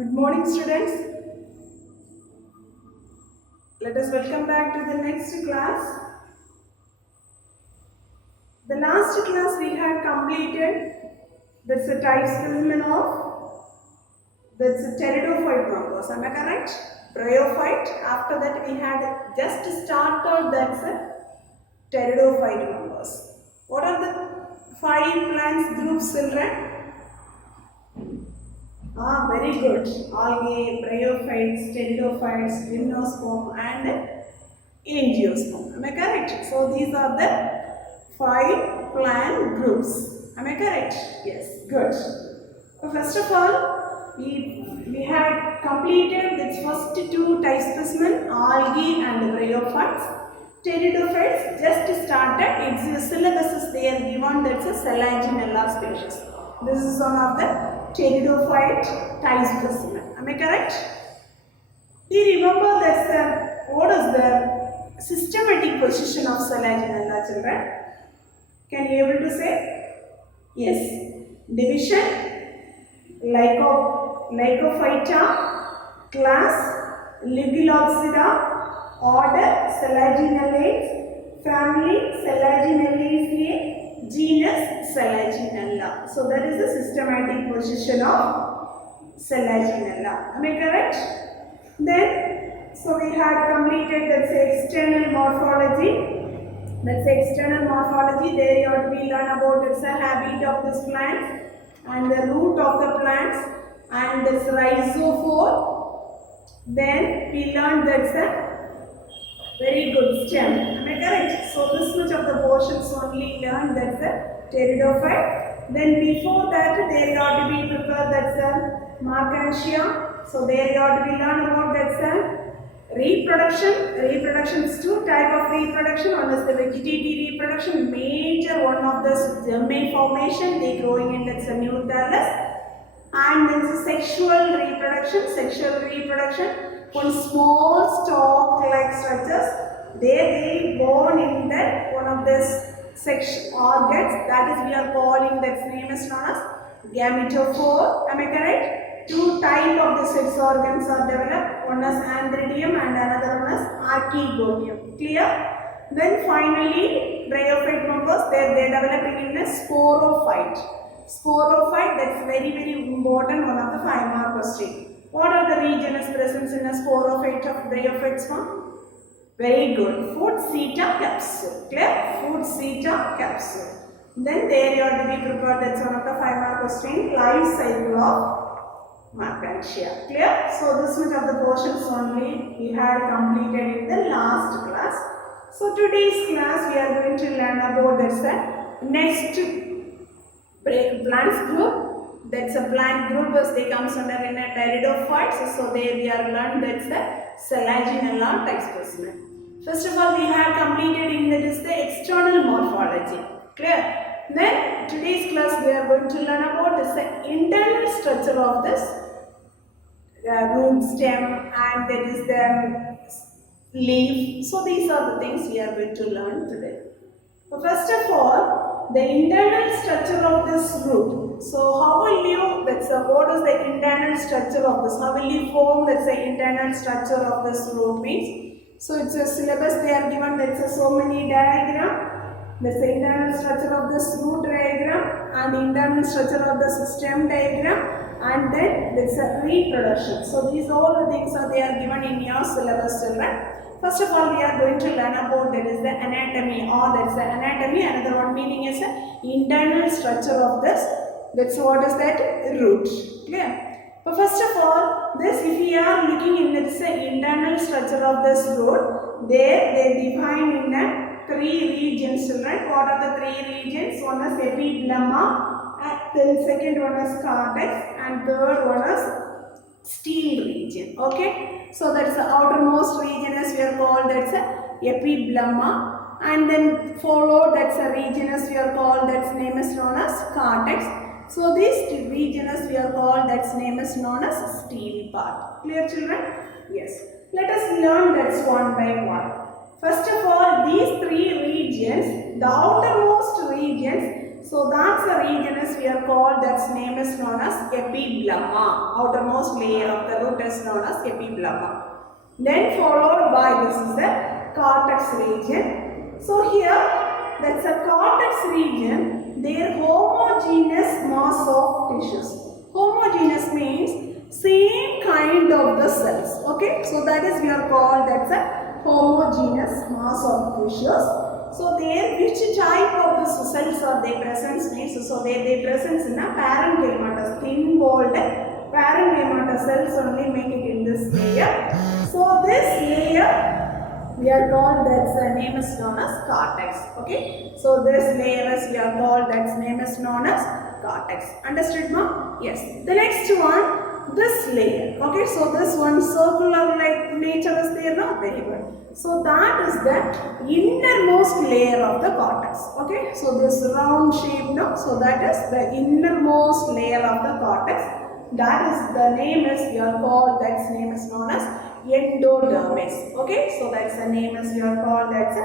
Good morning, students. Let us welcome back to the next class. The last class we had completed, that's a type specimen of, that's a pteridophyte members. Am I correct? Bryophyte. After that we had just started, that's a pteridophyte members. What are the 5 plants groups, children? Very good. Algae, bryophytes, pteridophytes, gymnosperm and angiosperm. Am I correct? So these are the 5 plant groups. Am I correct? Yes. Good. So first of all, we had completed the first 2 type specimen, algae and bryophytes. Pteridophytes just started. Syllabus is there given, that's a Selaginella species. This is one of the pteridophyte type specimen. Am I correct? Do you remember that what is the systematic position of Selaginella, children? Can you able to say? Yes. Division, Lycophyta, class, Ligulopsida, order, Selaginellae, family, Selaginellaceae, genus, Selaginella. So that is the systematic position of Selaginella. Am I correct? Then, so we had completed, let's say, external morphology. Let's say external morphology. There you have to be learn about its habit of this plant and the root of the plants and this rhizophore. Then we learned that's a very good stem. Am I correct? So this much of the portions only learned, that's a pteridophyte. Then before that there you have to be prepared, that's a Markantia. So there you have to be learn about that's a reproduction. Reproduction is 2 type of reproduction. One is the vegetative reproduction, major one of the germane formation, they growing in that's a new thallus. And then the sexual reproduction. Sexual reproduction, one small stalk like structures. They born in that one of this sex organs. That is we are calling, that name is known as gametophore. Am I correct? 2 type of the sex organs are developed. One is antheridium and another one is archegonium. Clear? Then finally, bryophyte members, they are developing in a sporophyte. Sporophyte, that's very important, one of the 5 mark question. What are the regions present in a sporophyte of bryophytes form? Very good. Food seta capsule. Clear? Food seta capsule. Then there you have to be prepared, that's one of the 5 mark question. Life cycle of Markantia. Clear? So this much of the portions only we had completed in the last class. So today's class we are going to learn about the next plants group. That's a plant group as they comes under in a pteridophytes. So there we are learned that's the Selaginella type specimen. First of all we have completed in that is the external morphology. Clear? Then today's class we are going to learn about is the internal structure of this root, stem, and that is the leaf. So these are the things we are going to learn today. So first of all, the internal structure of this root. So how will you, what is the internal structure of this? How will you form, let's say, internal structure of this root means? So it's a syllabus they are given, that's a so many diagram. That's the internal structure of this root diagram and internal structure of the stem diagram, and then there's a reproduction. So these all the things are they are given in your syllabus, children. First of all we are going to learn about that is the anatomy, or that's the anatomy. Another one meaning is the internal structure of this. That's what is that root. Clear? But first of all, this if we are looking in the internal structure of this root, there they define in a 3 regions, children. What are the 3 regions? One is epiblema, and then second one is cortex, and third one is stele region. Okay, so that is the outermost region as we are called, that's a epiblema, and then followed that's a region as we are called, that's name is known as cortex. So this region as we are called, that's name is known as stele part. Clear, children? Yes. Let us learn that's one by one. First of all, these 3 regions, the outermost regions, So that's the region is we are called, that's name is known as epiblema. Outermost layer of the root is known as epiblema. Then followed by this is the cortex region. So here that's a cortex region, their homogeneous mass of tissues. Homogeneous means same kind of the cells. Okay, so that is we are called that's a homogeneous mass of tissues. So there which type of the cells are they present means, so they present in a parenchymatous, thin walled parenchymatous cells only make it in this layer. So this layer we are called, that's the name is known as cortex. Okay, so this layer is we are called, that's name is known as cortex. Understood, ma? Yes. The next one, this layer. Okay, so this one circular like nature is there now. Very good. So that is the innermost layer of the cortex. Okay, so this round shape now, so that is the innermost layer of the cortex. That is the name is we are called, that's name is known as endodermis. Okay, so that's the name is we are called, that's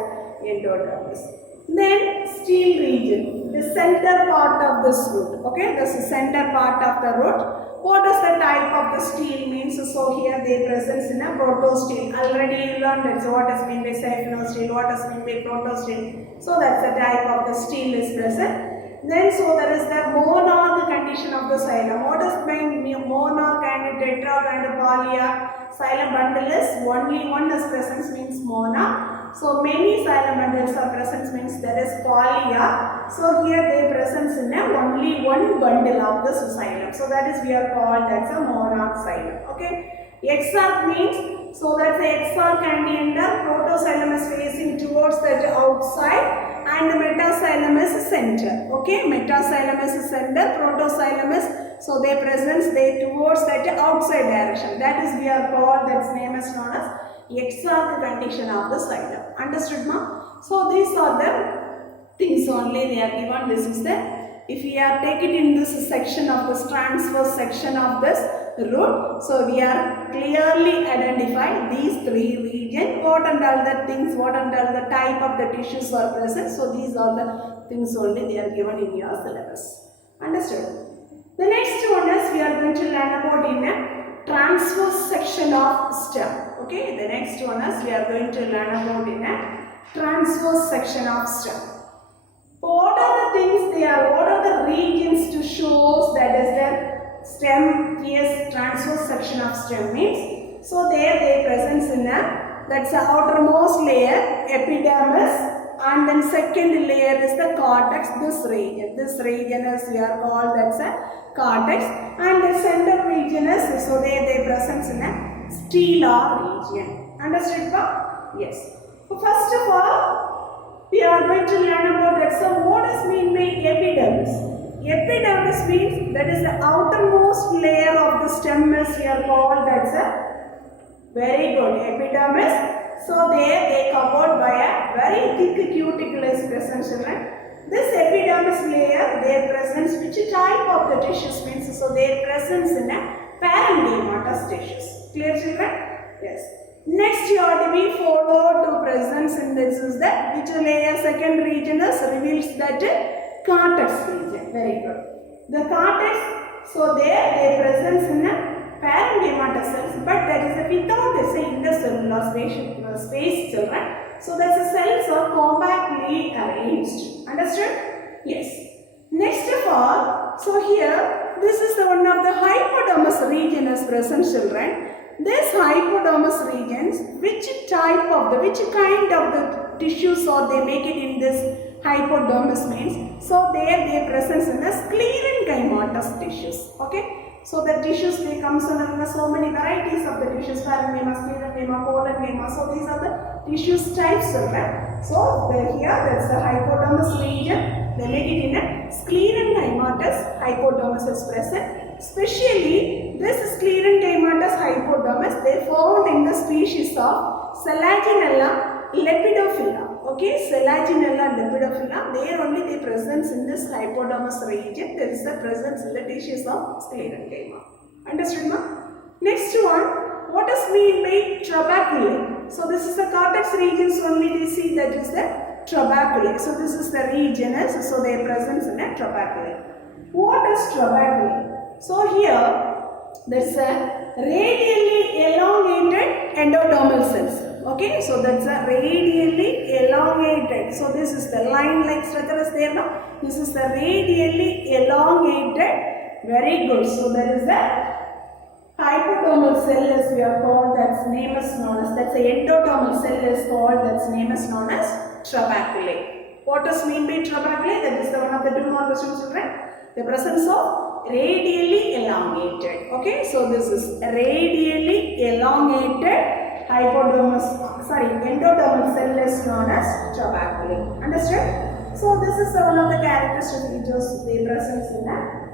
endodermis. Then steel region, the center part of this root. Okay, this is center part of the root. What is the type of the steel means? So here they present in a protosteel. Already you learned it. So what is mean by steel? What is mean by protosteel? So that's the type of the steel is present. Then so there is the monarch condition of the xylem. What is mean monarch and tetrarch and polyarch? Xylem bundle is only one is present means monarch. So many xylem bundles are present means there is polyarch. So here they present in a only one bundle of the xylem. So that is we are called, that's a monarch xylem. Okay. Exarch means, so that's the exarch candianda, protoxylem is facing towards the outside and metaxylem is center. Okay, metaxylem is center, protoxylem is, so they present they towards that outside direction. That is we are called, that's name is known as exarch condition of the xylem. Understood, ma? So these are the things only they are given. This is the, if we are taken in this section of this transverse section of this root, so we are clearly identify these three regions, what and all the things, what and all the type of the tissues are present. So these are the things only they are given in your syllabus. Understood? The next one is we are going to learn about in a transverse section of stem. Okay, the next one is we are going to learn about in a transverse section of stem. What are the things they are, what are the regions to show that is the stem, yes, transverse section of stem means. So there they present in a, that's the outermost layer, epidermis, and then second layer is the cortex, this region is we are called, that's a cortex, and the center region is, so they present in a stellar region. Understood, pa? Yes. So first of all, we are going to learn about that. So what is mean by epidermis? Epidermis means that is the outermost layer of the stem is we are called, that's a very good epidermis. So there they covered by a very thick cuticle is present, children. This epidermis layer they presents which type of the tissues means, so their presence in a parenchymatous tissues. Clear, children? Yes. Next you are to be followed to presence in this is that which layer, second region is reveals that cortex region. Very good. The cortex, so there they presence in a parenchymatous cells, but that is without the intercellular space, children. So that the cells are compactly arranged. Understood? Yes. Next of all, so here this is the one of the hypodermis region is present, children. This hypodermis regions, which kind of the tissues or they make it in this hypodermis means, so there they present in the sclerenchymatous tissues. Okay. So the tissues they comes under so many varieties of the tissues, parenchyma, sclerenchyma, parenchyma. So these are the tissues types, right? So here that's the hypodermis region. They make it in a sclerenchymatous hypodermis is present. Especially this sclerenchymatous hypodermis they found in the species of Selaginella lepidophila. Okay, Selaginella lepidophila, there only they presence in this hypodermis region. There is the presence in the tissues of sclerenchyma. Understood, ma? Next one, what is mean by trabeculae? So this is the cortex regions only we see, that is the trabeculae. So this is the region, so their presence in a trabeculae. What is trabeculae? So here that's a radially elongated endodermal cells. Okay, so that's a radially elongated. So this is the line-like structure is there now. This is the radially elongated. Very good. So there is a hypodermal cell as we are called, that's name is known as, that's the endodermal cell is called, that's name is known as trabeculae. What does mean by trabeculae? That is the one of the 2 more questions, children. The presence of radially elongated. Okay, so this is radially elongated endodermal cell is known as trabeculae. Understood? So this is one of the characteristic features they presence in a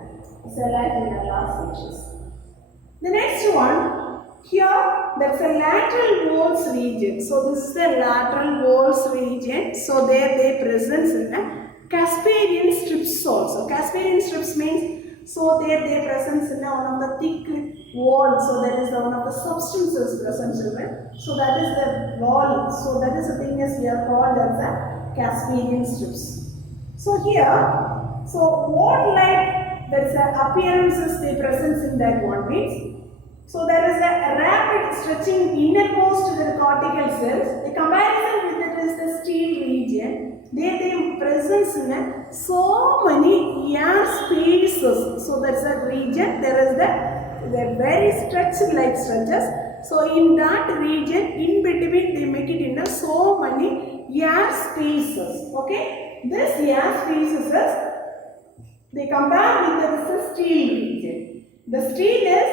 Selaginella species. The next one, here that's a lateral walls region. So this is the lateral walls region. So there they presence in a Casparian strips also. Casparian strips means, so there they presence in one of the thick wall. So there is one of the substances present, children. So that is the wall. So that is the thing as we are called as the Casparian strips. So here, so what like that's the appearances they presence in that one means. So there is a rapid stretching innermost to the cortical cells. The comparison with it is the steel region. They presence in so many air spaces. So that's a region. There is the very stretched like structures. So in that region, in between they make it in so many air spaces. Okay, this air spaces is they compare with the steel region. The steel is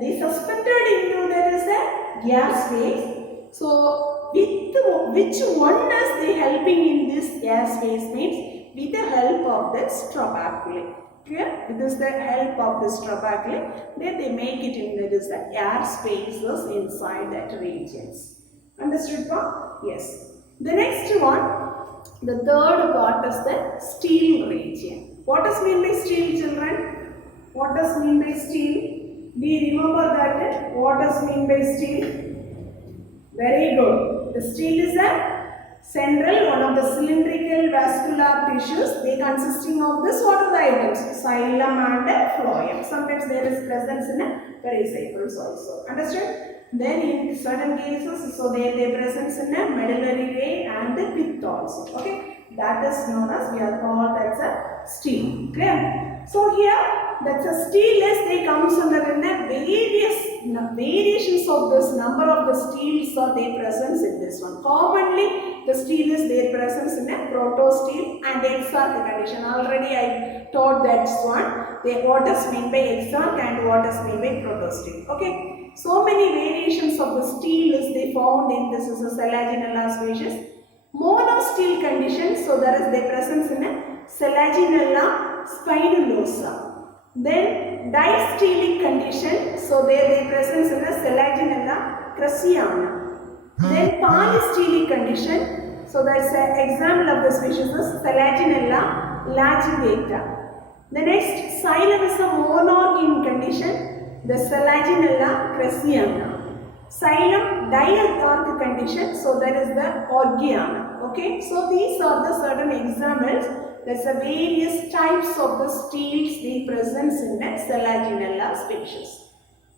they suspended into there is a gas space. So with which one is they helping in this gas space means with the help of this trabeculae. Clear? With this the help of this trabeculae, then they make it in there is the air spaces inside that regions. Understood? Yes. The next one, the third part is the steel region. What does mean by steel, children? What does mean by steel? Do you remember that? What does mean by steel? Very good. The steel is a central, one of the cylindrical vascular tissues. They consisting of this. What are the items? Xylem and phloem. Sometimes there is presence in pericycles also. Understood? Then in certain cases, so they presence in a medullary vein and the pith also. Okay, that is known as we are called as a steel. Clear? So here. That's a steel is they comes under in a variations of this number of the steels are their presence in this one. Commonly the steel is their presence in a proto steel and exarch condition. Already I taught that one. What does mean by exarch and what does mean by proto steel. Okay. So many variations of the steel is they found in this is a Selaginella species. Mono steel condition. So there is their presence in a Selaginella spinulosa. Then diastelic condition, so they presence in a Selaginella crassiana. Then polystelic condition, so that's an example of the species is Selaginella lagigata. The next xylem is a monarch in condition, the Selaginella crassiana. Xylem diarch condition, so that is the Orgiana. Okay, so these are the certain examples. There's a various types of the steels they presence in the Selaginella species.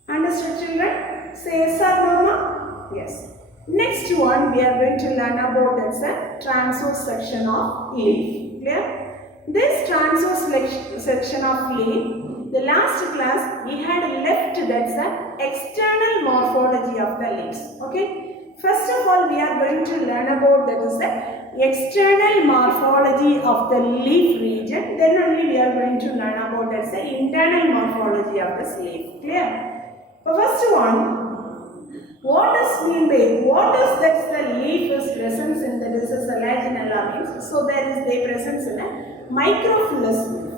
Understood, children? Say yes or no? Yes. Next one we are going to learn about that's a transverse section of leaf. Clear? This transverse section of leaf, the last class we had left that's a external morphology of the leaves. Okay. First of all, we are going to learn about that is the external morphology of the leaf region. Then only we are going to learn about that is the internal morphology of this leaf. Clear? The first one, what does mean by what is that the leaf is presence in that is a Selaginella means? So there is the presence in a microphyllous leaf.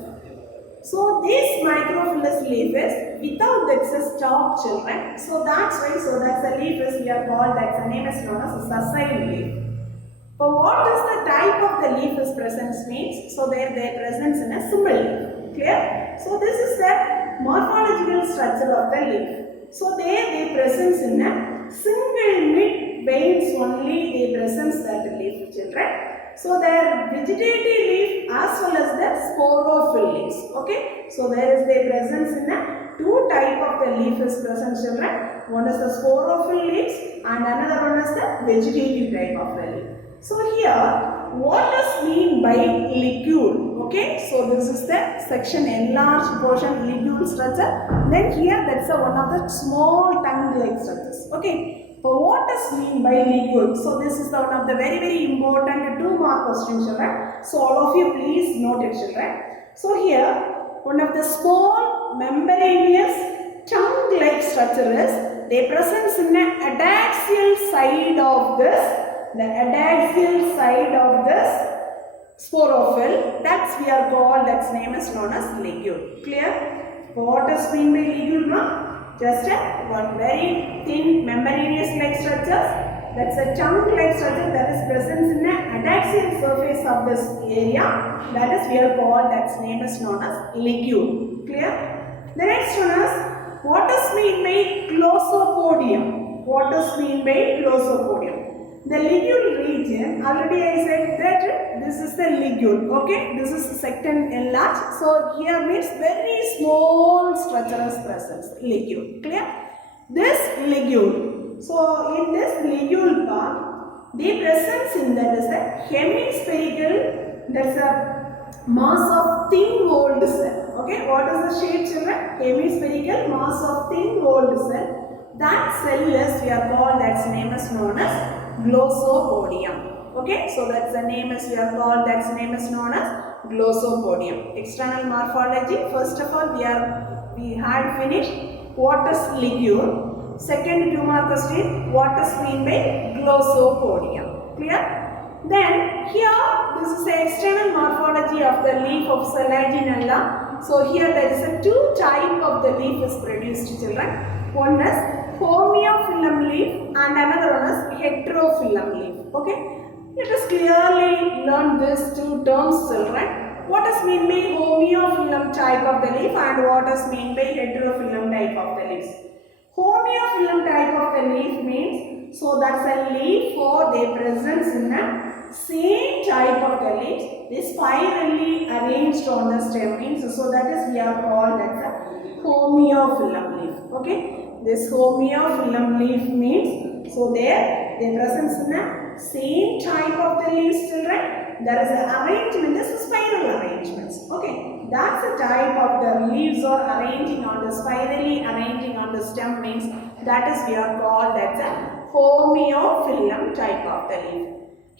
So this microphyllous leaf is without the stalk, children. So that's why, so that's the leaf is we are called, that's the name is known as a sessile leaf. But what is the type of the leaf is presence means? So their presence in a simple leaf. Clear? So this is the morphological structure of the leaf. So they presence in a single mid veins only they presence that leaf, children. So their vegetative leaf as well as the sporophyll leaves. Okay. So there is the presence in the two type of the leaf is present, children. One is the sporophyll leaves and another one is the vegetative type of the leaf. So here, what is mean by ligule? Okay, so this is the section enlarged portion ligule structure. Then here that's one of the small tongue-like structures. Okay, so what is mean by ligule? So this is one of the very important 2-mark questions, children. So all of you please note it, children. So here one of the small membranous tongue-like structure is they present in the adaxial side of this. The adaxial side of this sporophyll, that's we are called, that's name is known as ligule. Clear? What is mean by ligule, no? Just one very thin membranous like structures. That's a tongue like structure that is present in the adaxial surface of this area. That is we are called, that's name is known as ligule. Clear? The next one is, what is mean by glossopodium? What is mean by glossopodium? The ligule region, already I said that this is the ligule, okay? This is second enlarged. So here means very small structure is present, ligule, clear? This ligule, so in this ligule part, the presence in that is a hemispherical, that's a mass of thin walled cell, okay? What is the shape, children? Hemispherical mass of thin walled cell. That cell is, we are called, that's name is known as glossopodium. Okay, so that's the name is we are called, that's name is known as glossopodium. External morphology, first of all we had finished what is ligule. Second 2-mark question, what is mean by glossopodium. Clear? Then here this is the external morphology of the leaf of Selaginella. So here there is a 2 type of the leaf is produced, children. One is homeophyllum leaf and another one is heterophyllum leaf. Okay, let us clearly learn these 2 terms, children. What is mean by homeophyllum type of the leaf and what is mean by heterophyllum type of the leaf? Homeophyllum type of the leaf means, so that's a leaf or they presence in the same type of the leaves, they spirally arranged on the stem means, so that is we are called as a homeophyllum leaf. Okay. This homeophyllum leaf means, so there they present in the same type of the leaves, children. There is an arrangement, this is spiral arrangements. Okay, that's the type of the leaves or arranging on the spirally arranging on the stem means, that is we are called as a homeophyllum type of the leaf.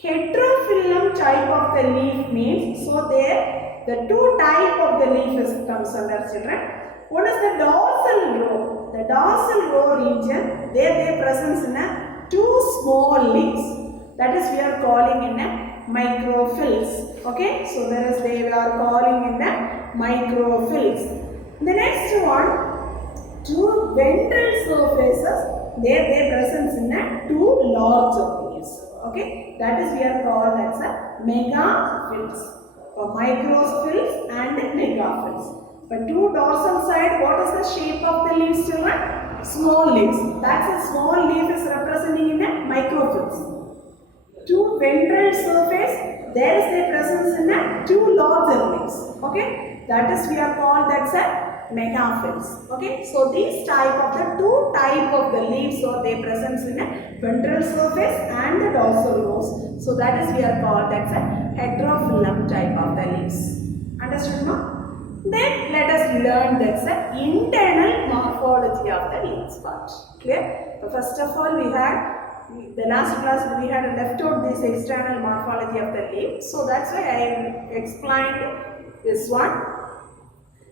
Heterophyllum type of the leaf means, so there the 2 type of the leaf is comes under, children. One is the dorsal row. The dorsal row region, there they presence in a 2 small leaves. That is we are calling in a microphylls. Okay, so there is they are calling in a microphylls. The next one, 2 ventral surfaces, there they presence in a 2 larger leaves. Okay, that is we are called as a megaphylls. Microphylls and megaphylls. But 2 dorsal side, what is the shape of the leaves, children? Small leaves. That's a small leaf is representing in a microphylls. 2 ventral surface, there is the presence in a 2 larger leaves. Okay, that is we are called that's a megaphylls. Okay, so these type of the 2 type of the leaves, so they presence in a ventral surface and the dorsal rows. So that is we are called that's a heterophyllum type of the leaves. Understood, no? Then let us learn that's the internal morphology of the leaves part. Clear? So first of all we had, the last class we had left out this external morphology of the leaf. So that's why I explained this one.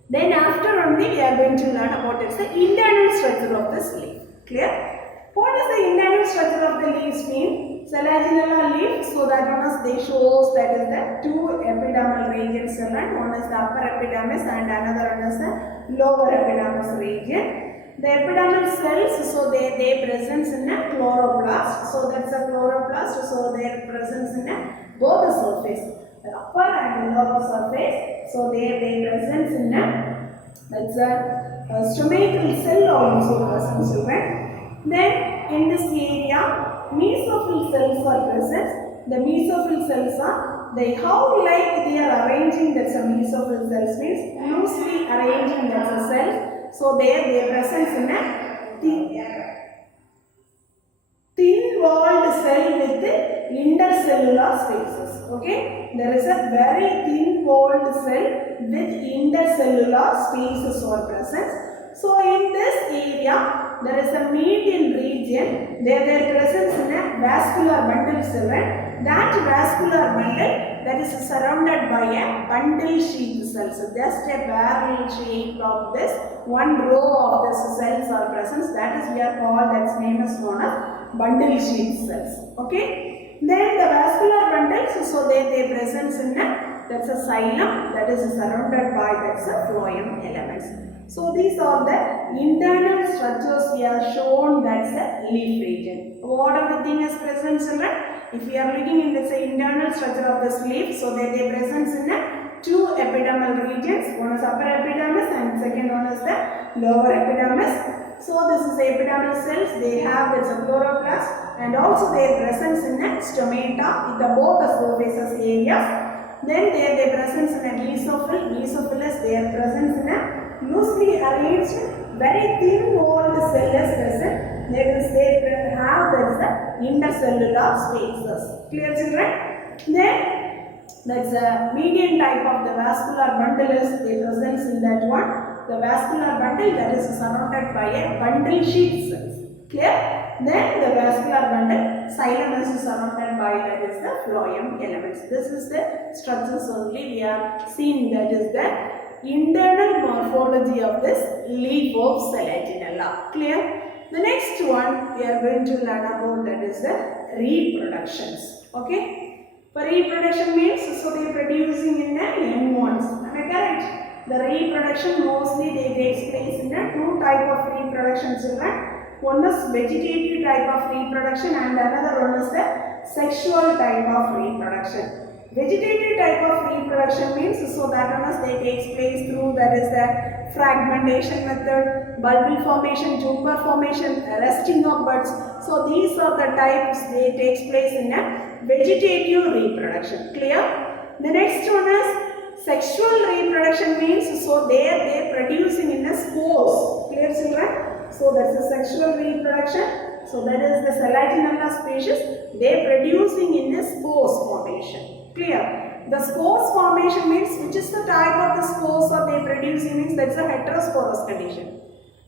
Then after only we are going to learn about the internal structure of this leaf. Clear? What does the internal structure of the leaves mean? Selaginella leaf, so that one is they shows that is the 2 epidermal regions, one is the upper epidermis and another one is the lower epidermis region. The epidermal cells, so they presence in a chloroplast, so that's a chloroplast, so their presence in a both the surface, the upper and the lower surface, so they presence in a, that's a stomachal cell also present, children. Then in this area, mesophyll cells are present The mesophyll cells are, how like they are arranging, that's a mesophyll cells means loosely arranging, that's a cell. So there their presence in a thin walled cell with intercellular spaces. Okay, there is a very thin walled cell with intercellular spaces or presence. So in this area there is a median region, their presence in a vascular bundle cell. That vascular bundle that is surrounded by a bundle sheath cells. So just a barrel shape of this one row of this cells or presence, that is we are called, that's name is known as bundle sheath cells. Okay. Then the vascular bundles, so they presence in a, that's a xylem that is surrounded by, that's a phloem elements. So these are the internal structures we are shown, that's the leaf region. What are the thing is present, children? If we are looking in the internal structure of this leaf, so they presence in a two epidermal regions. One is upper epidermis and second one is the lower epidermis. So this is the epidermal cells. They have the chloroplast and also their presence in a stomata in the both the surfaces areas. Then their presence in a mesophyll. Mesophyll is their presence in a loosely arranged, very thin walled cell is present. They have the intercellular spaces. Clear, children? Then that's a median type of the vascular bundle is the presence in that one. The vascular bundle that is surrounded by a bundle sheath cells. Clear? Then the vascular bundle xylem is surrounded by, that is the phloem elements. This is the structures only we are seeing, that is the internal morphology of this leaf of Selaginella. Clear? The next one we are going to learn about, that is the reproductions. Okay? For reproduction means, so they are producing in the young ones. Am I correct? The reproduction mostly they takes place in a two type of reproduction, children. One is vegetative type of reproduction and another one is the sexual type of reproduction. Vegetative type of reproduction means, so that one is they takes place through, that is the fragmentation method, bulbal formation, tuber formation, resting of buds. So these are the types they takes place in a vegetative reproduction. Clear? The next one is sexual reproduction means, so they are producing in a spores. Clear, children? So that's the sexual reproduction. So that is the Selaginella species. They are producing in a spores formation. Clear? The spores formation means, which is the type of the spores are they producing means, that's a heterosporous condition.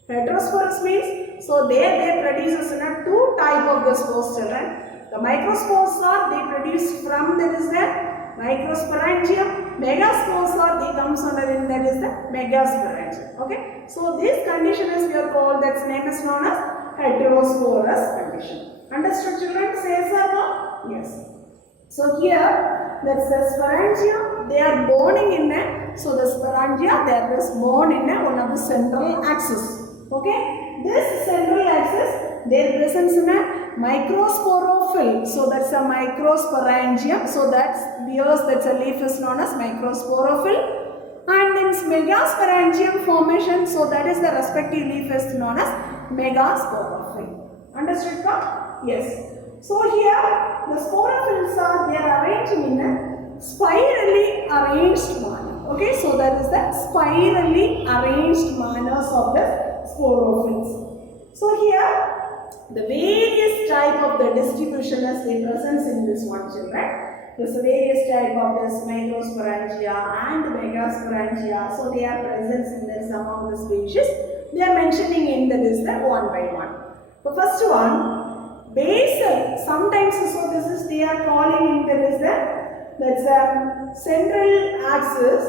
Heterosporous means, so they produces in a two type of the spores, children. The microspores are they produce from, that is the microsporangium. Megaspores are they comes under in, that is the megasporangium. Okay. So this condition is we are called, that's name is known as heterosporous condition. Understood, children? Say so now? Yes. So here, that's the sporangia, they are boning in a, so the sporangia that is born in a, one of the central axis. Okay, this central axis, their presence in a microsporophyll, so that's a microsporangium, so that's bears, that's a leaf is known as microsporophyll. And then megasporangium formation, so that is the respective leaf is known as megasporophyll. Understood, ka? Yes. So here the sporophylls are, they are arranging in a spirally arranged manner. Okay, so that is the spirally arranged manners of the sporophylls. So here the various type of the distribution is the presence in this one, children. There is various type of this microsporangia and megasporangia. So they are present in this among the species. They are mentioning in the list one by one. The first one, basal, sometimes, so this is they are calling in the list that's a central axis,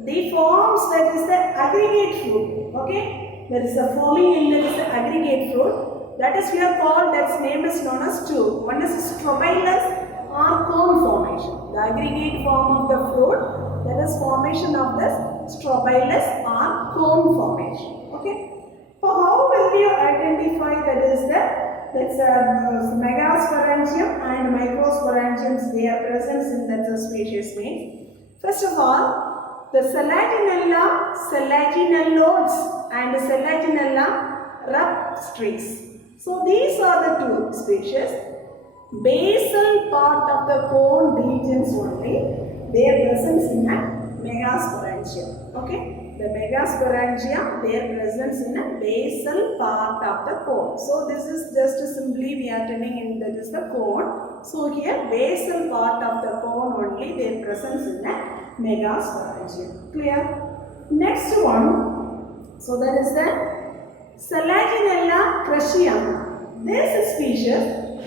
they forms, that is the aggregate fruit. Okay, there is a forming in the list aggregate fruit, that is we are called, that's name is known as two. One is strobilus or cone formation, the aggregate form of the fruit, that is formation of this strobilus or cone formation. Okay, so how will you identify that is the, that's megasporangium and microsporangiums, they are present in that species name. First of all, the Selaginella, Selaginellodes and Selaginella rupstris. So these are the two species. basal part of the cone regions only, their presence in a megasporangia. Okay, the megasporangia, their presence in a basal part of the cone. So this is just simply we are telling in that is the cone. So here basal part of the cone only, their presence in a megasporangia. Clear? Next one, so that is the Selaginella cruciana. This species,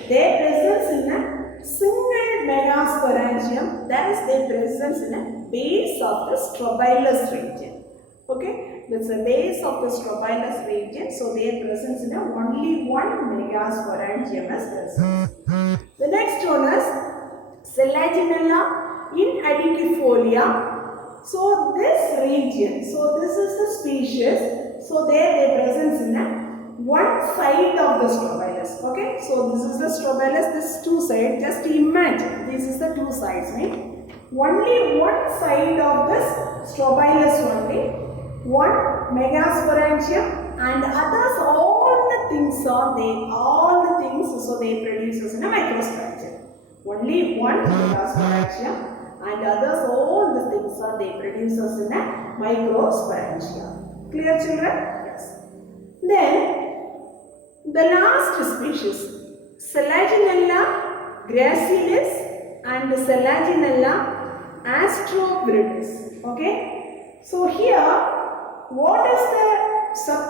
their presence in a single megasporangium, that is their presence in a base of the strobilus region. Okay, that's the base of the strobilus region, so their presence in a only one megasporangium is present. The next one is Selaginella inadiquifolia. So this region, so this is the species, so their presence in a one side of the strobilus. Okay, so this is the strobilus, this two sides, just imagine this is the two sides, right? Only one side of this strobilus only, one megasporangium, and others all the things are they, all the things, so they produces in a microsporangium. Only one megasporangium, and others all the things are they produces in a microsporangia. Clear, children? Yes. Then the last species, Selaginella gracilis and Selaginella astroviridis. Okay. So here, what is the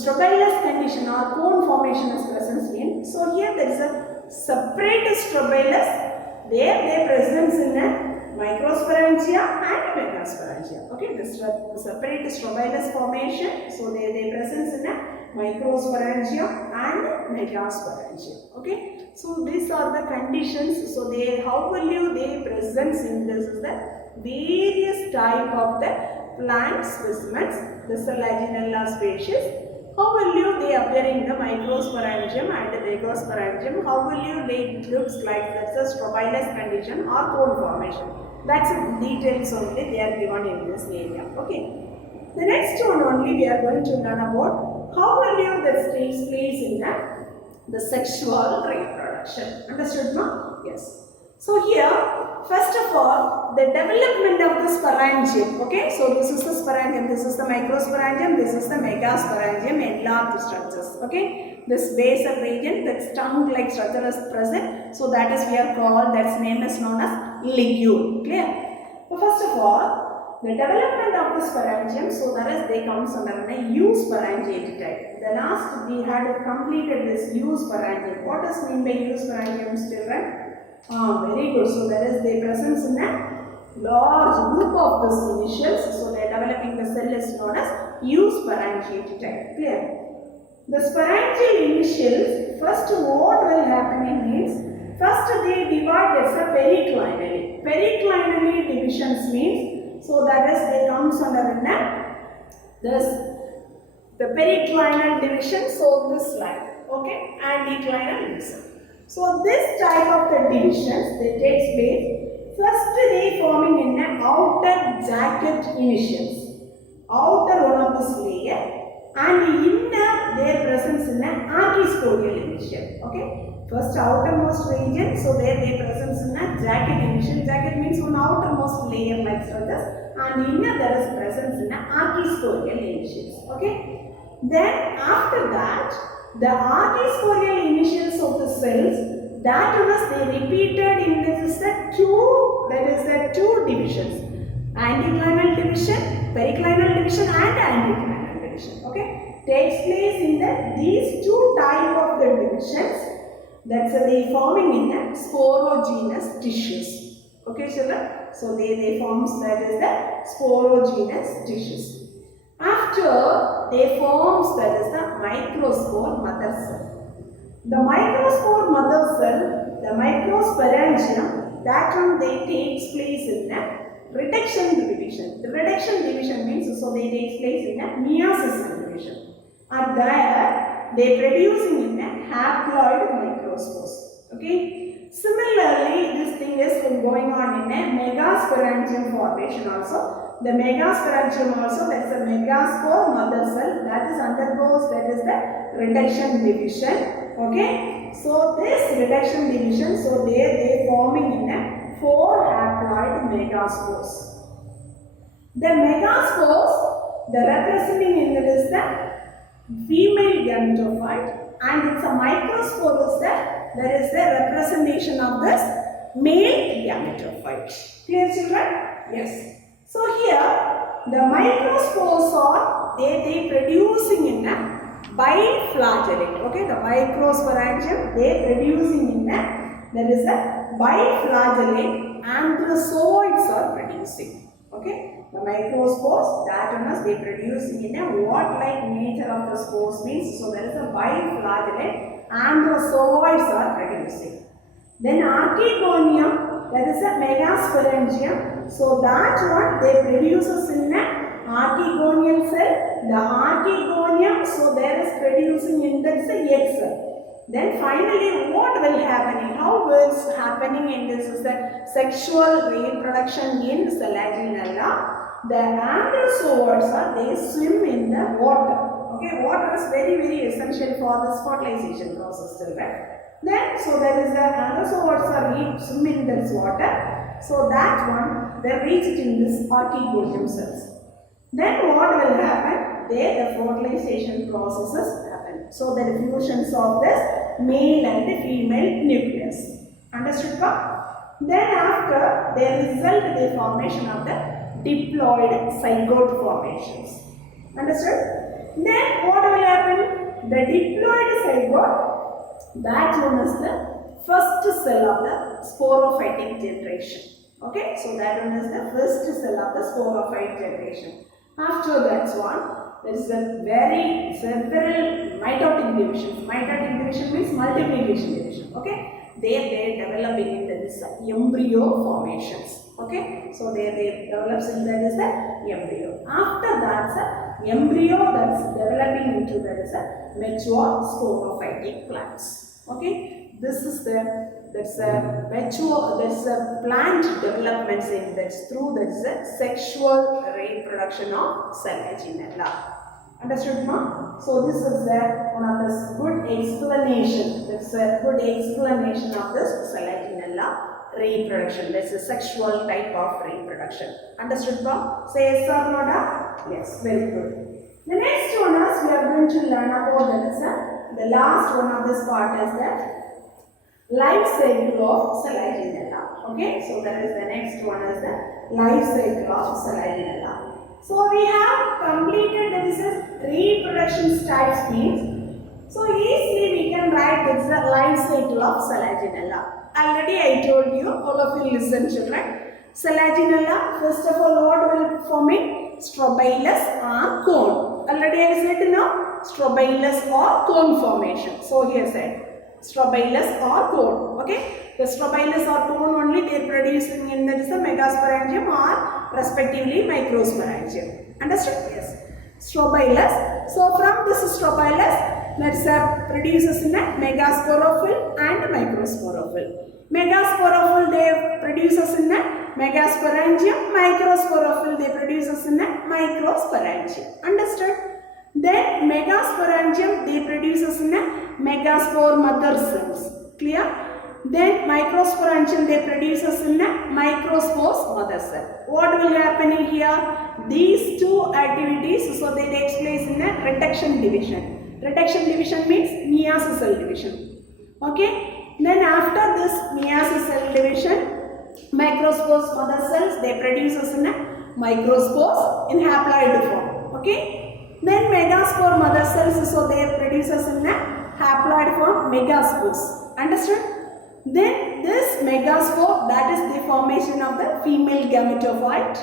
strobilus condition or cone formation is present in? So here there is a separate strobilus, their presence in a microsporangia and megasporangia. Okay, the separate strobilus formation, so they presence in a microsporangia and megasporangia. Okay, so these are the conditions. So they, how will you they presence in this is the various type of the plant specimens, the Selaginella species. How will you they appear in the microsporangium and the megasporangium? How will you they looks like that's a strobilus condition or cone formation? That's details only they are given in this area. Okay. The next one only we are going to learn about how will you that takes place in the sexual reproduction. Understood, no? Yes. So here, first of all, the development of the sporangium. Okay, so this is the sporangium, this is the microsporangium, this is the megasporangium, enlarged structures. Okay, this basal region, that tongue-like structure is present. So that is we are called, that name is known as ligule. Clear? So first of all, the development of the sporangium, so that is they comes under a eusporangiate type. The last we had completed this eusporangium. What does mean by eusporangium, children? Very good. So there is the presence in a large group of these initials. So they are developing the cell is known as eusporangiate type. Clear? The sporangial initials, first what will happen means, first they divide as a periclinally. Periclinally divisions means, so that is they comes under this the periclinal division. So this line, okay, and declinal division. So this type of the divisions they takes place. First they forming in an outer jacket initials, outer one of this layer, and inner their presence in an archisporial initial. Okay, first outermost region, so there they presence in a jacket initial. Jacket means one outermost layer like structures, and inner there is presence in an archisporial initials. Okay, then after that, the archisporial initials of the cells, that was they repeated in this is the two divisions, anticlinal division, periclinal division and anticlinal division. Okay, takes place in these two type of the divisions, that's they forming in the sporogenous tissues. Okay, children, so they forms that is the sporogenous tissues. After they forms that is the microspore mother cell. The microspore mother cell, the microsporangium, that one they takes place in the reduction division. The reduction division means so they takes place in the meiosis division. And there they producing in the haploid microspores. Okay. Similarly, this thing is going on in a megasporangium formation also. The megasporangium also, that is a megaspore mother cell that is undergoes that is the reduction division. Okay. So this reduction division, so they forming in a 4 haploid megaspores. The megaspores, the representing in it is the female gametophyte, and it's a microspore is that there is the representation of this male gametophyte. Clear, children? Yes. So here the microspores are they producing in a biflagellate. Okay, the microsporangium they producing in a there is a biflagellate androzoids are producing. Okay, the microspores that one is they producing in a what like nature of the spores means, so there is a biflagellate androzoids are producing. Then archegonium, that is a megasporangium, so that one they produces in a archegonial cell. The archegonium, so there is producing in that egg cell. Then finally what will happen, how is happening in this is the sexual reproduction in Selaginella. The androzoids are they swim in the water. Okay, water is very essential for this fertilization process, children. Then so there is the androzoids are swim in this water. So that one they reach it in this archegonium cells. Then what will happen? There the fertilization processes happen. So the diffusions of this male and the female nucleus. Understood? Then after they result the formation of the diploid zygote formations. Understood? Then what will happen? The diploid zygote, that one is the first cell of the sporophytic generation. Okay, so that one is the first cell of the sporophyte generation. After that one, there is a several mitotic divisions. Mitotic division means multiplication division. Okay, they developing into this embryo formations. Okay, so they develops in that is the embryo. After that, the embryo that's developing into that is a mature sporophytic plants. Okay, this is that's a plant developments in that's through that's a sexual reproduction of Selaginella. Understood, ma? So this is one of the good explanation. That's a good explanation of this Selaginella reproduction. That's a sexual type of reproduction. Understood, ma? Say yes or no, da? Yes, very good. The next one is we are going to learn about that is the last one of this part is that life cycle of Selaginella. Okay, so that is the next one is the life cycle of Selaginella. So we have completed this is reproduction types means. So easily we can write this the life cycle of Selaginella. Already I told you, all of you listen, children. Selaginella, first of all, what will forming? Strobilus or cone. Already I said no, strobilus or cone formation. So here said strobilus or cone. Okay, the strobilus or cone only they are producing in that is a megasporangium or respectively microsporangium. Understood? Yes. Strobilus. So from this strobilus, let's produces in a megasporophyll and microsporophyll. Megasporophyll they produces in a megasporangium, microsporophyll they produces in a microsporangium. Understood? Then megasporangium they produces in a megaspore mother cells. Clear? Then microsporangium they produces in a microspores mother cell. What will happen in here? These two activities, so they takes place in a reduction division. Reduction division means meiosis cell division. Okay? Then after this meiosis cell division, microspores mother cells they produces in a microspores in haploid form. Okay? Then megaspore mother cells, so they produces in a haploid form megaspores. Understood? Then this megaspore, that is the formation of the female gametophyte.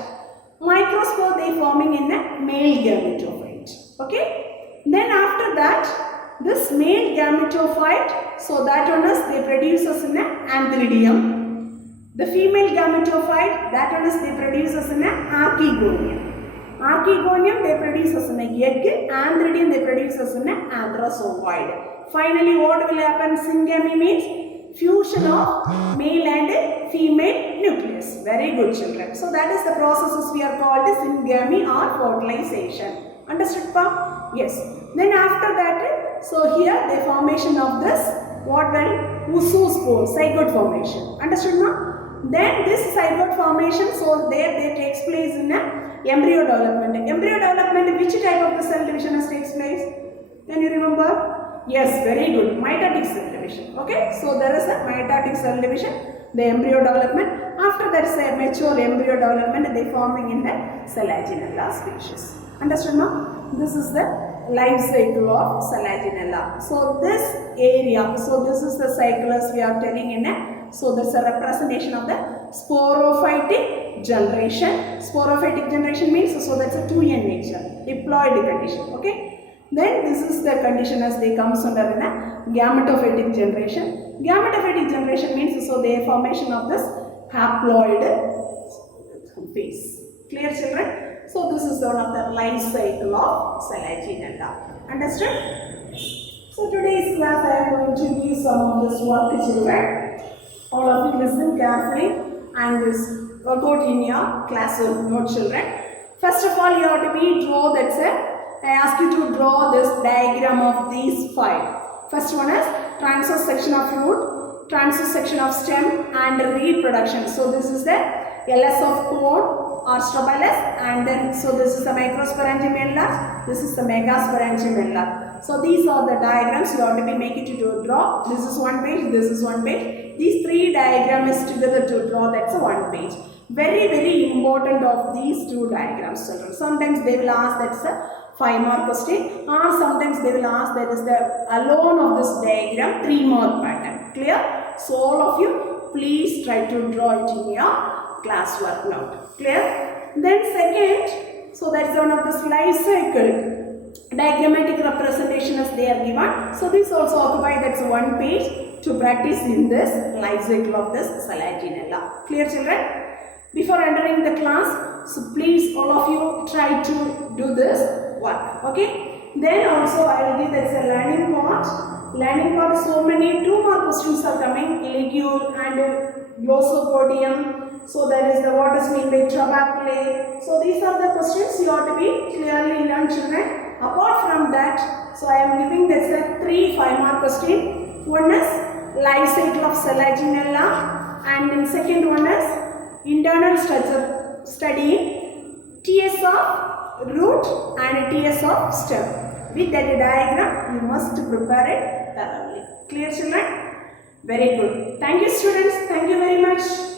Microspore they forming in a male gametophyte. Okay? Then after that, this male gametophyte, so that one is they produces in a antheridium. The female gametophyte, that one is they produces in a archegonium. Archegonium they produces in a egg, antheridium they produces in a androzoid. Finally what will happen? Syngamy means fusion of male and female nucleus. Very good, children. So that is the processes we are called syngamy or fertilization. Understood, pa? Yes. Then after that So here the formation of this what will oozospore, zygote formation. Understood now? Then this zygote formation, so there they takes place in a embryo development. Embryo development, which type of the cell division takes place? Can you remember? Yes, very good. Mitotic cell division. Okay, so there is a mitotic cell division, the embryo development. After that is a mature embryo development, they forming in the Selaginella species. Understood now? This is the life cycle of Selaginella. So this area, so this is the cycle as we are telling in a, so that's a representation of the sporophytic generation. Sporophytic generation means, so that's a 2n nature, diploid condition. Okay. Then this is the condition as they comes under in a gametophytic generation. Gametophytic generation means, so the formation of this haploid phase. Clear, children? So this is one of the life cycle of Selaginella. Understood? So today's class I am going to give some of this work to children. All of you listen carefully and this workout in your classroom note, children. First of all, you have to be draw, that's it. I ask you to draw this diagram of these five. First one is transverse section of root, transverse section of stem and reproduction. So this is the LS of cone or strobilus, and then so this is the microsporangium enlarged, this is the megasporangium enlarged. So these are the diagrams you have to be making to draw. This is one page, this is one page. These three diagrams together to draw, that's a one page. Very important of these two diagrams, children. Sometimes they will ask that's a 5-mark question, or sometimes they will ask that is the alone of this diagram 3-mark pattern. Clear? So all of you please try to draw it in your classwork note. Clear? Then second, so that's one of this life cycle diagrammatic representation as they are given. So this also occupy that's one page to practice in this life cycle of this Selaginella. Clear, children? Before entering the class, so please all of you try to do this work. Okay? Then also I will give that's a learning part. Learning part, so many 2-mark questions are coming, ligule and glossopodium. So there is the what is mean by trabaculae. So these are the questions you have to be clearly learned, children. Apart from that, so I am giving this a 3 5-mark question. One is life cycle of Selaginella, and then second one is internal structure study, TS of root and TS of stem. With that diagram, you must prepare it thoroughly. Clear, children? Very good. Thank you, students. Thank you very much.